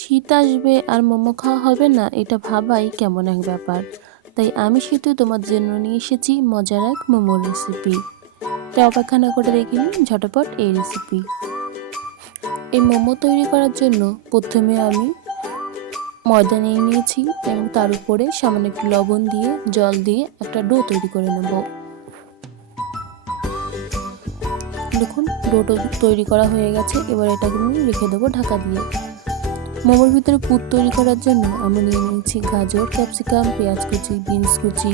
শীত আসবে আর মোমো খাওয়া হবে না, এটা ভাবাই কেমন এক ব্যাপার। তাই আমি শুধু তোমার জন্য নিয়ে এসেছি মজার এক মোমো রেসিপি। তাই অপেক্ষা না করে দেখে নিন ঝটপট এই রেসিপি। এই মোমো তৈরি করার জন্য প্রথমে আমি ময়দা নিয়ে নিয়েছি এবং তার উপরে সামান্য একটু লবণ দিয়ে জল দিয়ে একটা ডো তৈরি করে নেব। দেখুন ডোটা তৈরি করা হয়ে গেছে। এবার এটাকে আমি রেখে দেবো ঢাকা দিয়ে। মোমোর ভিতরে পুর তৈরি করার জন্য আমি নিয়ে নিয়েছি গাজর, ক্যাপসিকাম, পেঁয়াজ কুচি, বিনস কুচি,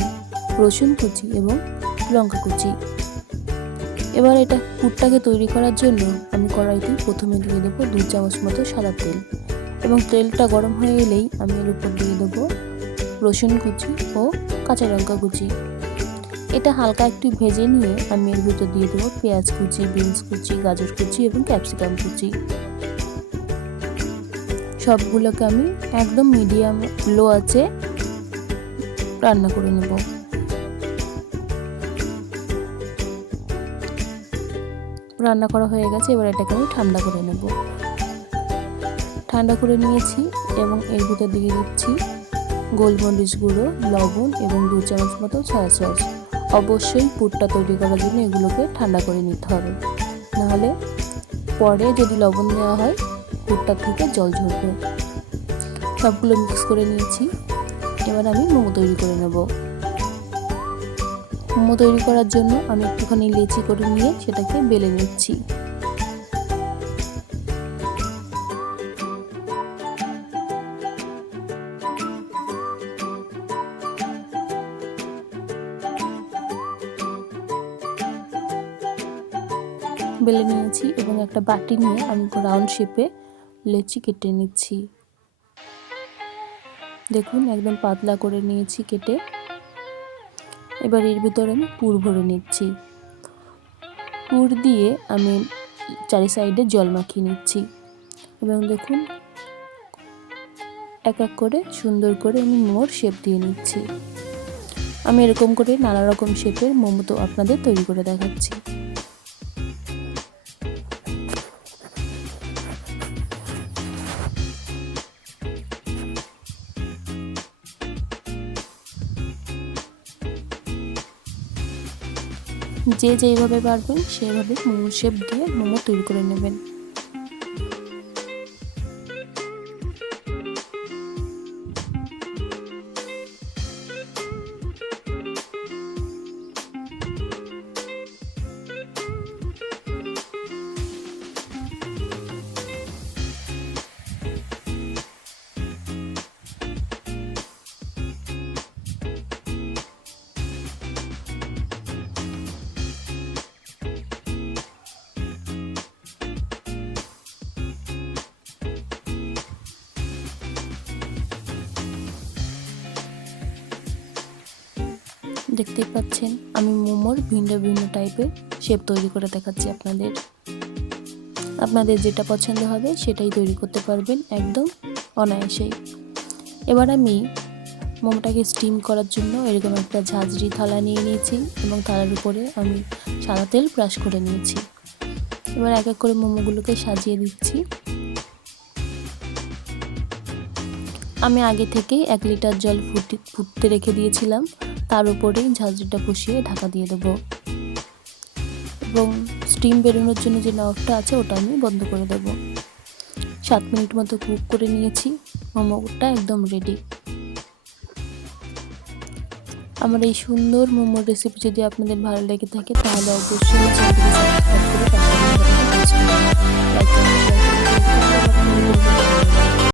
রসুন কুচি এবং লঙ্কা কুচি। এবার এটা পুরটাকে তৈরি করার জন্য আমি কড়াইতে প্রথমে দিয়ে দেবো 2 চামচ মতো সাদা তেল এবং তেলটা গরম হয়ে এলেই আমি এর উপর দিয়ে দেবো রসুন কুচি ও কাঁচা লঙ্কা কুচি। এটা হালকা একটু ভেজে নিয়ে আমি এর ভিতর দিয়ে দেবো পেঁয়াজ কুচি, বিনস কুচি, গাজর কুচি এবং ক্যাপসিকাম কুচি। সবগুলোকে আমি একদম মিডিয়াম লো আঁচে রান্না করে নেব। রান্না করা হয়ে গেছে। এবার এটাকে আমি ঠান্ডা করে নেব। ঠান্ডা করে নিয়েছি এবং এর ভিতর দিয়ে দিচ্ছি গোলমরিচ গুঁড়ো, লবণ এবং 2 চামচ মতো সয়া সস। অবশ্যই পুরটা তৈরি করার জন্য এগুলোকে ঠান্ডা করে নিতে হবে, নাহলে পরে যদি লবণ দেওয়া হয় পুরটা থেকে জল ঝরবে। সবগুলো মিক্স করে নিয়েছি। এবার আমি মোমো তৈরি করে নেব। মোমো তৈরি করার জন্য আমি একটুখানি লেচি করে নিয়ে সেটাকে বেলে নিচ্ছি। বেলে নিয়েছি এবং একটা বাটি নিয়ে আমি রাউন্ড শেপে লেচি কেটে নিচ্ছি। দেখুন একদম পাতলা করে নিয়েছি কেটে। এবার এর ভিতরে আমি পুর ভরে নিচ্ছি। পুর দিয়ে আমি চারি সাইডে জল মাখিয়ে নিচ্ছি এবং দেখুন এক এক করে সুন্দর করে আমি মোমোর শেপ দিয়ে নিচ্ছি। আমি এরকম করে নানা রকম শেপের মোমো তো আপনাদের তৈরি করে দেখাচ্ছি। যে যেইভাবে পারবেন সেইভাবে মোমো শেপ দিয়ে মোমো তৈরি করে নেবেন। দেখতেই পাচ্ছেন আমি মোমোর ভিন্ন ভিন্ন টাইপের শেপ তৈরি করে দেখাচ্ছি আপনাদের। আপনাদের যেটা পছন্দ হবে সেটাই তৈরি করতে পারবেন একদম অনায়াসেই। এবার আমি মোমোটাকে স্টিম করার জন্য এরকম একটা ঝাঁঝরি থালা নিয়ে নিয়েছি এবং থালার উপরে আমি সাদা তেল ব্রাশ করে নিয়েছি। এবার এক এক করে মোমোগুলোকে সাজিয়ে দিচ্ছি। আমি আগে থেকেই 1 লিটার জল ফুটতে রেখে দিয়েছিলাম। তার উপরেই ঝাঁঝরিটা বসিয়ে ঢাকা দিয়ে দেবো এবং স্টিম বেরোনোর জন্য যে নবটা আছে ওটা আমি বন্ধ করে দেব। 7 মিনিট মতো কুক করে নিয়েছি। মোমোটা একদম রেডি। আমার এই সুন্দর মোমো রেসিপি যদি আপনাদের ভালো লেগে থাকে তাহলে অবশ্যই চ্যানেলটিকে সাবস্ক্রাইব করে পাশে